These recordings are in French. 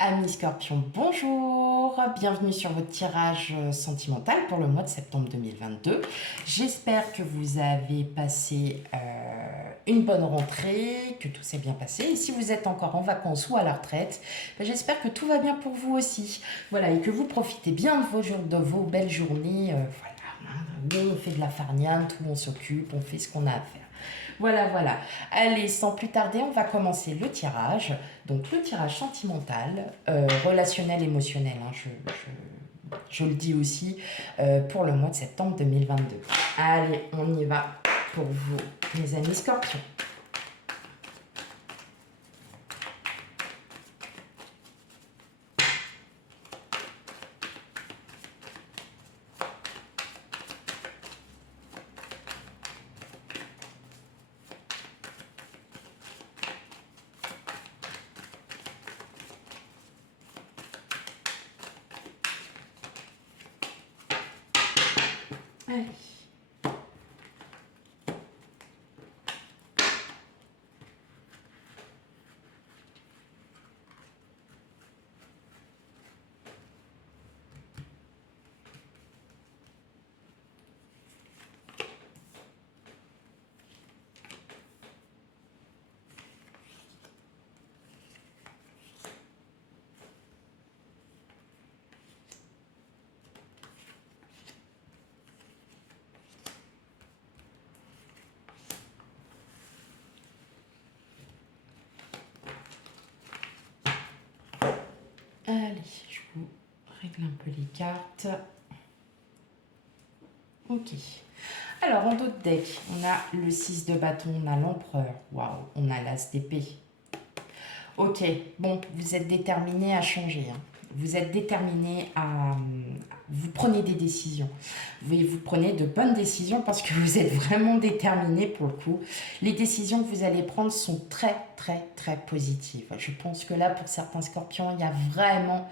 Amis Scorpion, bonjour, bienvenue sur votre tirage sentimental pour le mois de septembre 2022. J'espère que vous avez passé une bonne rentrée, que tout s'est bien passé. Et si vous êtes encore en vacances ou à la retraite, j'espère que tout va bien pour vous aussi. Voilà, et que vous profitez bien de vos belles journées. Voilà, où on fait de la farniente, où on s'occupe, on fait ce qu'on a à faire. Voilà, voilà. Allez, sans plus tarder, on va commencer le tirage. Donc le tirage sentimental, relationnel, émotionnel, hein, je le dis aussi, pour le mois de septembre 2022. Allez, on y va pour vous, mes amis scorpions. Allez. Allez, je vous règle un peu les cartes. Ok. Alors, en d'autres decks, on a le 6 de bâton, on a l'empereur. Waouh, on a l'as d'épée. Ok, bon, vous êtes déterminé à changer. Hein. Vous êtes déterminé à... Vous prenez des décisions. Vous prenez de bonnes décisions parce que vous êtes vraiment déterminé pour le coup. Les décisions que vous allez prendre sont très, très, très positives. Je pense que là, pour certains scorpions, il y a vraiment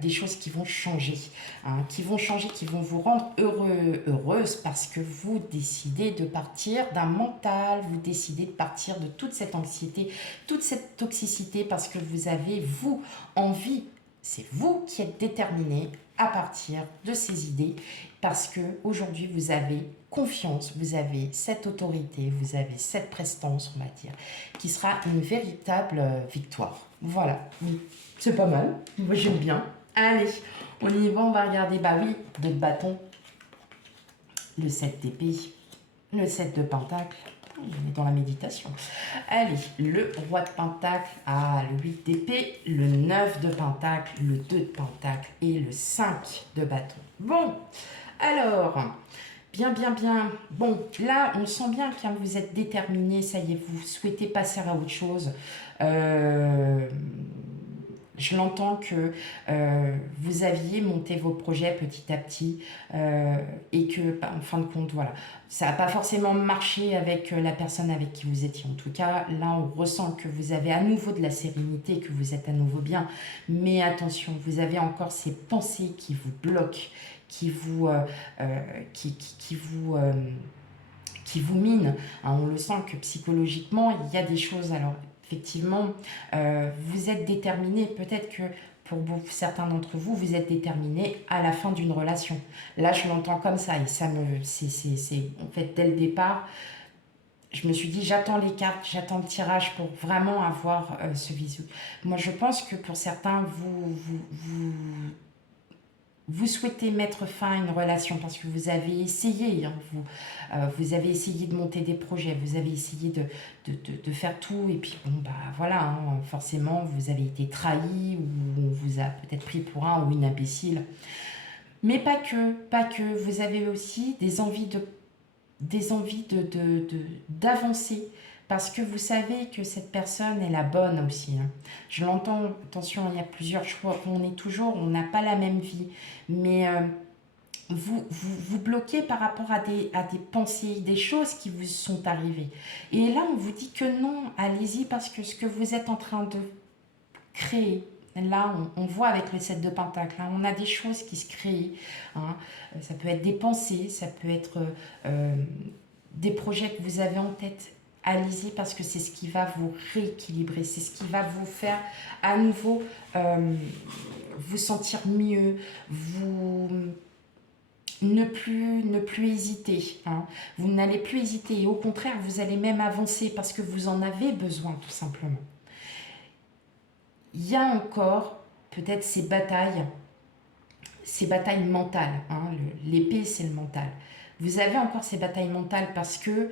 des choses qui vont changer. Hein, qui vont changer, qui vont vous rendre heureuse parce que vous décidez de partir d'un mental, vous décidez de partir de toute cette anxiété, toute cette toxicité parce que vous avez, vous, envie. C'est vous qui êtes déterminé à partir de ces idées parce que aujourd'hui vous avez confiance, vous avez cette autorité, vous avez cette prestance, on va dire, qui sera une véritable victoire. Voilà, oui, c'est pas mal, moi j'aime bien. Allez, on y va, on va regarder, bah oui, de bâton, le 7 d'épée, le 7 de pentacle. On est dans la méditation. Allez, le roi de pentacle, le 8 d'épée, le 9 de pentacle, le 2 de pentacle et le 5 de bâton. Bon, alors, bien, bien, bien. Bon, là, on sent bien que vous êtes déterminé, ça y est, vous souhaitez passer à autre chose. Je l'entends que vous aviez monté vos projets petit à petit et que, en fin de compte, voilà, ça n'a pas forcément marché avec la personne avec qui vous étiez. En tout cas, là, on ressent que vous avez à nouveau de la sérénité, que vous êtes à nouveau bien. Mais attention, vous avez encore ces pensées qui vous bloquent, qui vous, qui vous minent. Hein, on le sent que psychologiquement, il y a des choses. Alors, effectivement, vous êtes déterminé. Peut-être que pour certains d'entre vous, vous êtes déterminé à la fin d'une relation. Là, je l'entends comme ça. Et ça me, c'est, en fait, dès le départ, je me suis dit, j'attends les cartes, j'attends le tirage pour vraiment avoir ce visu. Moi, je pense que pour certains, vous souhaitez mettre fin à une relation parce que vous avez essayé, hein, vous avez essayé de monter des projets, vous avez essayé de faire tout et puis bon bah voilà, hein, forcément vous avez été trahi ou on vous a peut-être pris pour un ou une imbécile. Mais pas que, vous avez aussi des envies d'avancer parce que vous savez que cette personne est la bonne aussi. Hein. Je l'entends, attention, il y a plusieurs choix. On n'a pas la même vie, mais vous bloquez par rapport à des pensées, des choses qui vous sont arrivées. Et là, on vous dit que non, allez-y parce que ce que vous êtes en train de créer, là, on voit avec le 7 de pentacle, hein, on a des choses qui se créent. Hein. Ça peut être des pensées, ça peut être des projets que vous avez en tête. allez-y parce que c'est ce qui va vous rééquilibrer, c'est ce qui va vous faire à nouveau vous sentir mieux, vous ne plus hésiter. Hein. Vous n'allez plus hésiter et au contraire, vous allez même avancer parce que vous en avez besoin tout simplement. Il y a encore peut-être ces batailles mentales. Hein. L'épée, c'est le mental. Vous avez encore ces batailles mentales parce que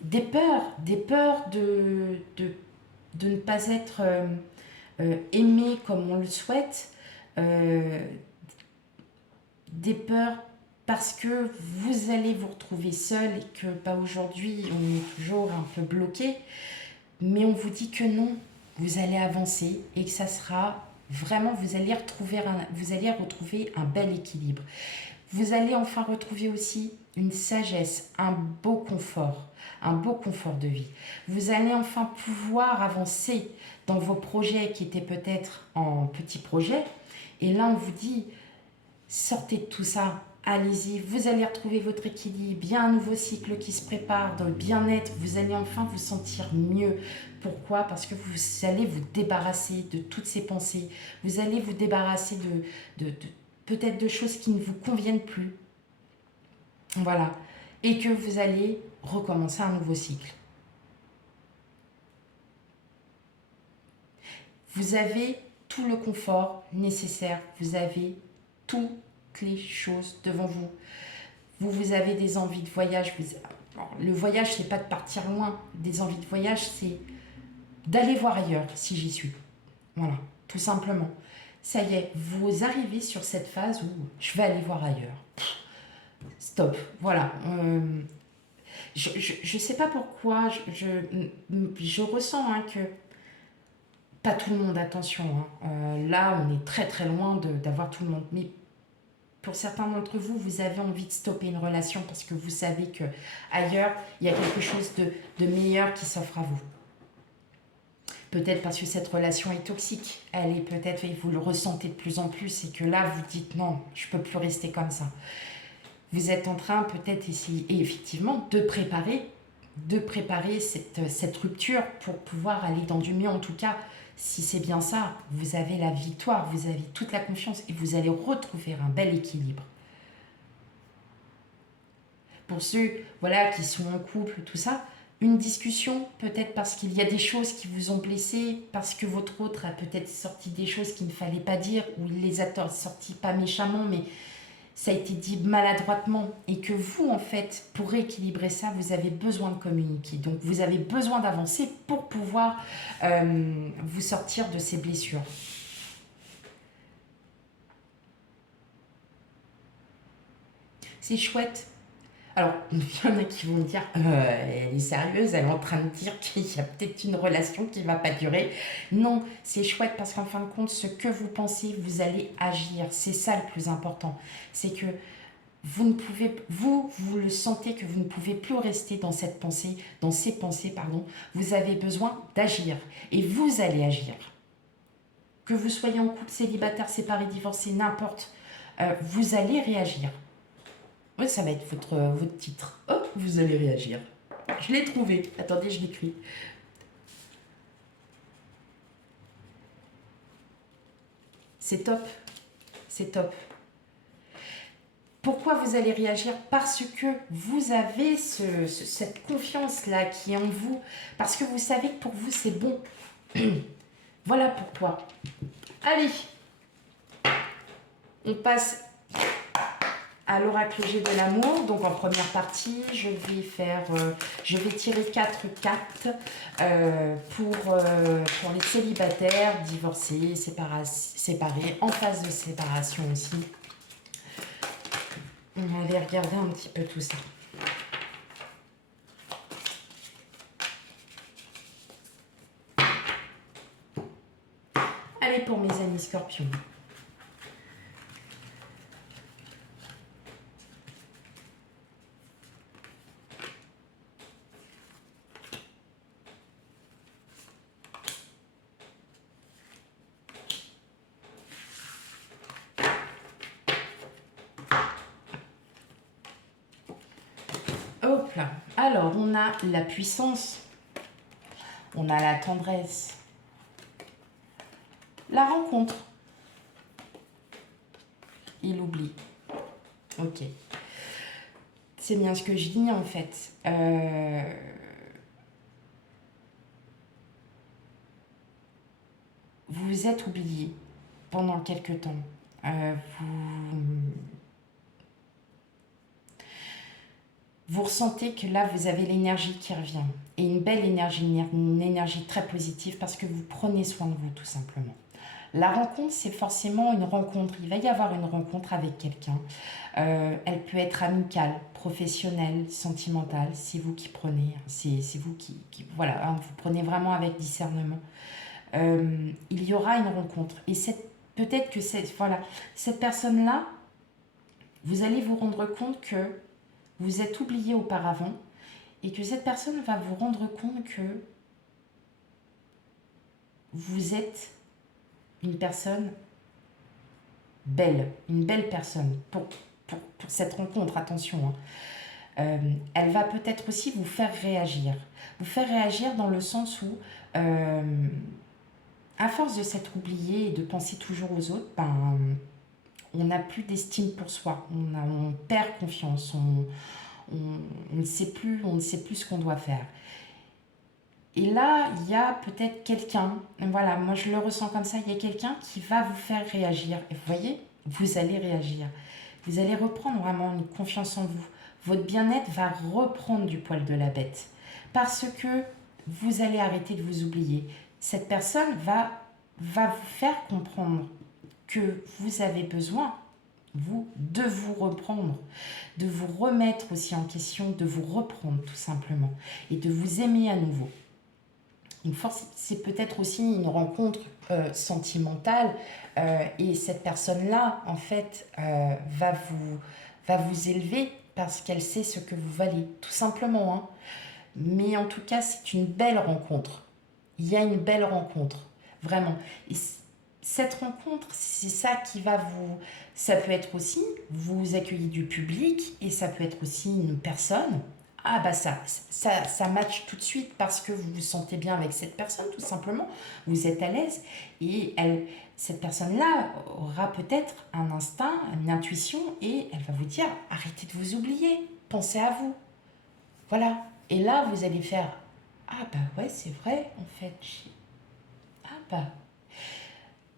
des peurs de ne pas être aimé comme on le souhaite, des peurs parce que vous allez vous retrouver seul et que aujourd'hui on est toujours un peu bloqué, mais on vous dit que non, vous allez avancer et que ça sera vraiment, vous allez retrouver un bel équilibre. Vous allez enfin retrouver aussi une sagesse, un beau confort de vie. Vous allez enfin pouvoir avancer dans vos projets qui étaient peut-être en petits projets. Et là, on vous dit, sortez de tout ça, allez-y, vous allez retrouver votre équilibre, il y a un nouveau cycle qui se prépare dans le bien-être, vous allez enfin vous sentir mieux. Pourquoi? Parce que vous allez vous débarrasser de toutes ces pensées, vous allez vous débarrasser de peut-être de choses qui ne vous conviennent plus. Voilà. Et que vous allez recommencer un nouveau cycle. Vous avez tout le confort nécessaire, vous avez toutes les choses devant vous. Vous avez des envies de voyage. Le voyage, c'est pas de partir loin. Des envies de voyage, c'est d'aller voir ailleurs, si j'y suis. Voilà, tout simplement. Ça y est, vous arrivez sur cette phase où je vais aller voir ailleurs. Stop, voilà. Je sais pas pourquoi, je ressens hein, que pas tout le monde, attention. Hein. Là, on est très très loin d'avoir tout le monde. Mais pour certains d'entre vous, vous avez envie de stopper une relation parce que vous savez que ailleurs, il y a quelque chose de meilleur qui s'offre à vous. Peut-être parce que cette relation est toxique. Elle est peut-être, et vous le ressentez de plus en plus, et que là, vous dites non, je ne peux plus rester comme ça. Vous êtes en train peut-être essayer, et effectivement, de préparer cette rupture pour pouvoir aller dans du mieux. En tout cas, si c'est bien ça, vous avez la victoire, vous avez toute la confiance et vous allez retrouver un bel équilibre. Pour ceux voilà, qui sont en couple, tout ça, une discussion, peut-être parce qu'il y a des choses qui vous ont blessé, parce que votre autre a peut-être sorti des choses qu'il ne fallait pas dire, ou il les a sorties pas méchamment, mais ça a été dit maladroitement, et que vous, en fait, pour rééquilibrer ça, vous avez besoin de communiquer. Donc, vous avez besoin d'avancer pour pouvoir vous sortir de ces blessures. C'est chouette. Alors, il y en a qui vont me dire, elle est sérieuse, elle est en train de dire qu'il y a peut-être une relation qui ne va pas durer. Non, c'est chouette parce qu'en fin de compte, ce que vous pensez, vous allez agir. C'est ça le plus important. C'est que vous ne pouvez, vous le sentez que vous ne pouvez plus rester dans cette pensée, dans ces pensées, pardon. Vous avez besoin d'agir et vous allez agir. Que vous soyez en couple, célibataire, séparé, divorcé, n'importe, vous allez réagir. Oui, ça va être votre titre. Oh, vous allez réagir. Je l'ai trouvé. Attendez, je l'écris. C'est top. C'est top. Pourquoi vous allez réagir? Parce que vous avez cette confiance-là qui est en vous. Parce que vous savez que pour vous, c'est bon. Voilà pourquoi. Allez. On passe à l'oracle G de l'amour. Donc en première partie, je vais tirer 4 cartes pour les célibataires, divorcés, séparés, en phase de séparation aussi. On va aller regarder un petit peu tout ça. Allez pour mes amis scorpions. Hop là. Alors, on a la puissance, on a la tendresse, la rencontre et l'oubli. Ok. C'est bien ce que je dis en fait. Vous vous êtes oublié pendant quelque temps. Vous ressentez que là, vous avez l'énergie qui revient. Et une belle énergie, une énergie très positive parce que vous prenez soin de vous tout simplement. La rencontre, c'est forcément une rencontre. Il va y avoir une rencontre avec quelqu'un. Elle peut être amicale, professionnelle, sentimentale. C'est vous qui prenez. C'est vous qui voilà, hein, vous prenez vraiment avec discernement. Il y aura une rencontre. Et peut-être que voilà, cette personne-là, vous allez vous rendre compte que vous êtes oublié auparavant et que cette personne va vous rendre compte que vous êtes une personne belle, une belle personne pour cette rencontre, attention. Hein. Elle va peut-être aussi vous faire réagir. Vous faire réagir dans le sens où, à force de s'être oublié et de penser toujours aux autres, ben, on n'a plus d'estime pour soi. On perd confiance. On ne sait plus ce qu'on doit faire. Et là, il y a peut-être quelqu'un, voilà, moi je le ressens comme ça, il y a quelqu'un qui va vous faire réagir. Et vous voyez, vous allez réagir. Vous allez reprendre vraiment une confiance en vous. Votre bien-être va reprendre du poil de la bête. Parce que vous allez arrêter de vous oublier. Cette personne va vous faire comprendre que vous avez besoin, vous, de vous reprendre, de vous remettre aussi en question, de vous reprendre tout simplement et de vous aimer à nouveau. C'est peut-être aussi une rencontre sentimentale et cette personne-là, en fait, va vous élever parce qu'elle sait ce que vous valez, tout simplement. Hein. Mais en tout cas, c'est une belle rencontre. Il y a une belle rencontre, vraiment. Et cette rencontre, c'est ça qui va vous... Ça peut être aussi, vous accueillez du public et ça peut être aussi une personne. Ah bah ça match tout de suite parce que vous vous sentez bien avec cette personne, tout simplement. Vous êtes à l'aise et cette personne-là aura peut-être un instinct, une intuition et elle va vous dire « Arrêtez de vous oublier, pensez à vous. » Voilà. Et là, vous allez faire « Ah bah ouais, c'est vrai, en fait. Ah bah... »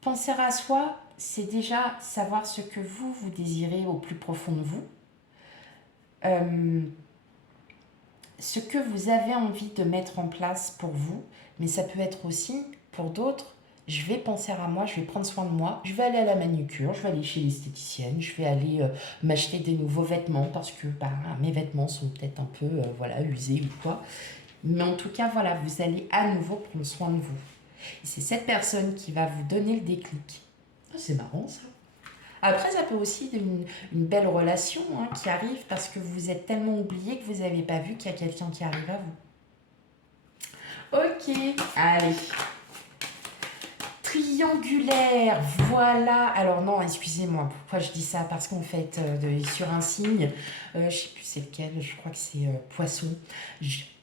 Penser à soi, c'est déjà savoir ce que vous désirez au plus profond de vous. Ce que vous avez envie de mettre en place pour vous, mais ça peut être aussi pour d'autres. Je vais penser à moi, je vais prendre soin de moi, je vais aller à la manucure, je vais aller chez l'esthéticienne, je vais aller m'acheter des nouveaux vêtements parce que mes vêtements sont peut-être un peu usés ou quoi. Mais en tout cas, voilà, vous allez à nouveau prendre soin de vous. Et c'est cette personne qui va vous donner le déclic. Oh, c'est marrant ça. Après, ça peut aussi être une belle relation qui arrive parce que vous êtes tellement oublié que vous n'avez pas vu qu'il y a quelqu'un qui arrive à vous. Ok, allez. Triangulaire, voilà. Alors non, excusez-moi, pourquoi je dis ça? Parce qu'en fait, sur un signe, je ne sais plus c'est lequel, je crois que c'est poisson,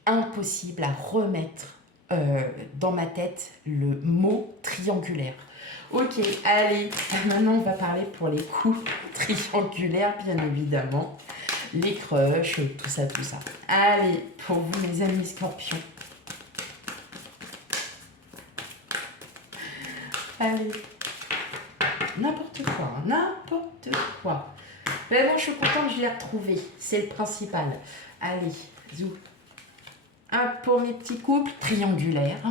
impossible à remettre dans ma tête le mot triangulaire. Ok, allez, maintenant on va parler pour les coups triangulaires, bien évidemment. Les crushs, tout ça, tout ça. Allez, pour vous mes amis scorpions. Allez, n'importe quoi, n'importe quoi. Mais moi je suis contente, je l'ai retrouvé, c'est le principal. Allez, zou. Un pour mes petits couples triangulaires.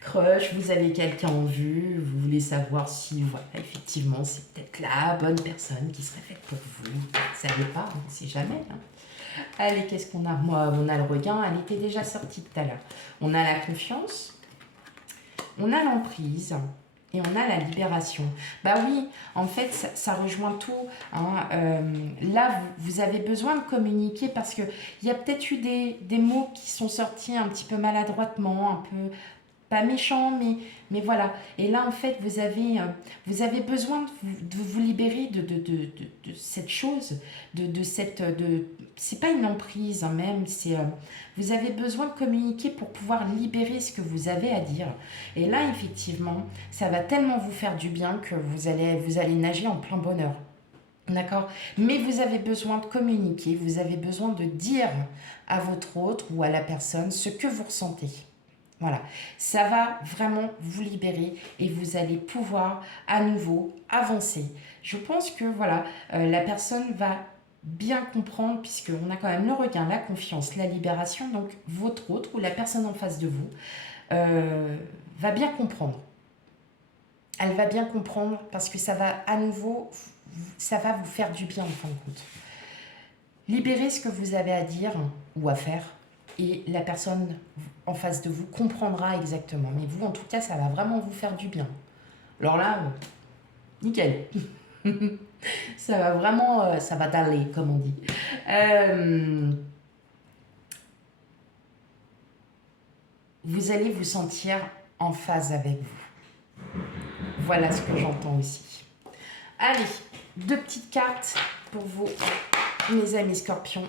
Crush, vous avez quelqu'un en vue, vous voulez savoir si, voilà, effectivement, c'est peut-être la bonne personne qui serait faite pour vous. Vous ne savez pas, on ne sait jamais. Hein. Allez, qu'est-ce qu'on a? Moi, on a le regain, elle était déjà sortie tout à l'heure. On a la confiance, on a l'emprise et on a la libération. Bah oui, en fait, ça rejoint tout. Hein. Là, vous avez besoin de communiquer parce qu'il y a peut-être eu des mots qui sont sortis un petit peu maladroitement, un peu... pas méchant, mais voilà. Et là, en fait, vous avez besoin de vous libérer de cette chose, de cette... c'est pas une emprise, hein, même, c'est... vous avez besoin de communiquer pour pouvoir libérer ce que vous avez à dire. Et là, effectivement, ça va tellement vous faire du bien que vous allez nager en plein bonheur. D'accord. Mais vous avez besoin de communiquer, vous avez besoin de dire à votre autre ou à la personne ce que vous ressentez. Voilà, ça va vraiment vous libérer et vous allez pouvoir à nouveau avancer. Je pense que voilà, la personne va bien comprendre puisqu'on a quand même le regain, la confiance, la libération. Donc votre autre ou la personne en face de vous va bien comprendre. Elle va bien comprendre parce que ça va à nouveau, ça va vous faire du bien en fin de compte. Libérez ce que vous avez à dire ou à faire et la personne en face de vous comprendra exactement. Mais vous, en tout cas, ça va vraiment vous faire du bien. Alors là, nickel. Ça va vraiment, ça va d'aller, comme on dit. Vous allez vous sentir en phase avec vous. Voilà ce que j'entends aussi. Allez, 2 petites cartes pour vous, mes amis scorpions.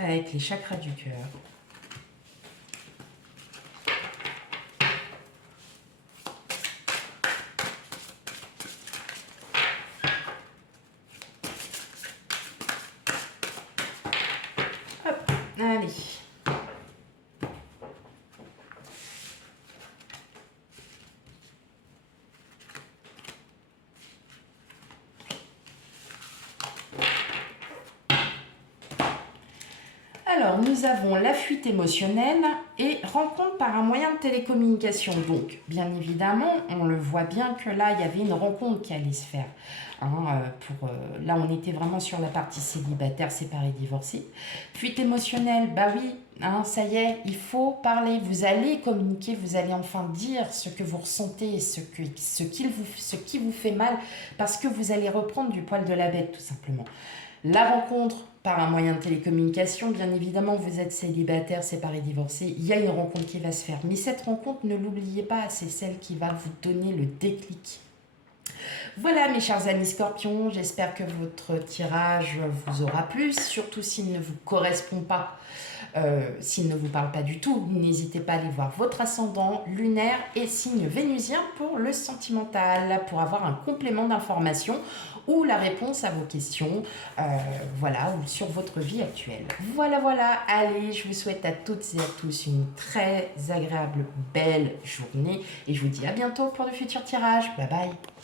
Avec les chakras du cœur. Hop, allez. Alors, nous avons la fuite émotionnelle et rencontre par un moyen de télécommunication. Donc, bien évidemment, on le voit bien que là, il y avait une rencontre qui allait se faire. Là, on était vraiment sur la partie célibataire, séparé, divorcé. Fuite émotionnelle, bah oui, ça y est, il faut parler. Vous allez communiquer, vous allez enfin dire ce que vous ressentez, ce qui vous fait mal, parce que vous allez reprendre du poil de la bête, tout simplement. La rencontre par un moyen de télécommunication, bien évidemment, vous êtes célibataire, séparé, divorcé, il y a une rencontre qui va se faire. Mais cette rencontre, ne l'oubliez pas, c'est celle qui va vous donner le déclic. Voilà mes chers amis scorpions, j'espère que votre tirage vous aura plu, surtout s'il ne vous correspond pas. S'il ne vous parle pas du tout, n'hésitez pas à aller voir votre ascendant lunaire et signe vénusien pour le sentimental, pour avoir un complément d'information ou la réponse à vos questions, voilà, ou sur votre vie actuelle. Voilà, voilà, allez, je vous souhaite à toutes et à tous une très agréable, belle journée et je vous dis à bientôt pour de futurs tirages. Bye bye.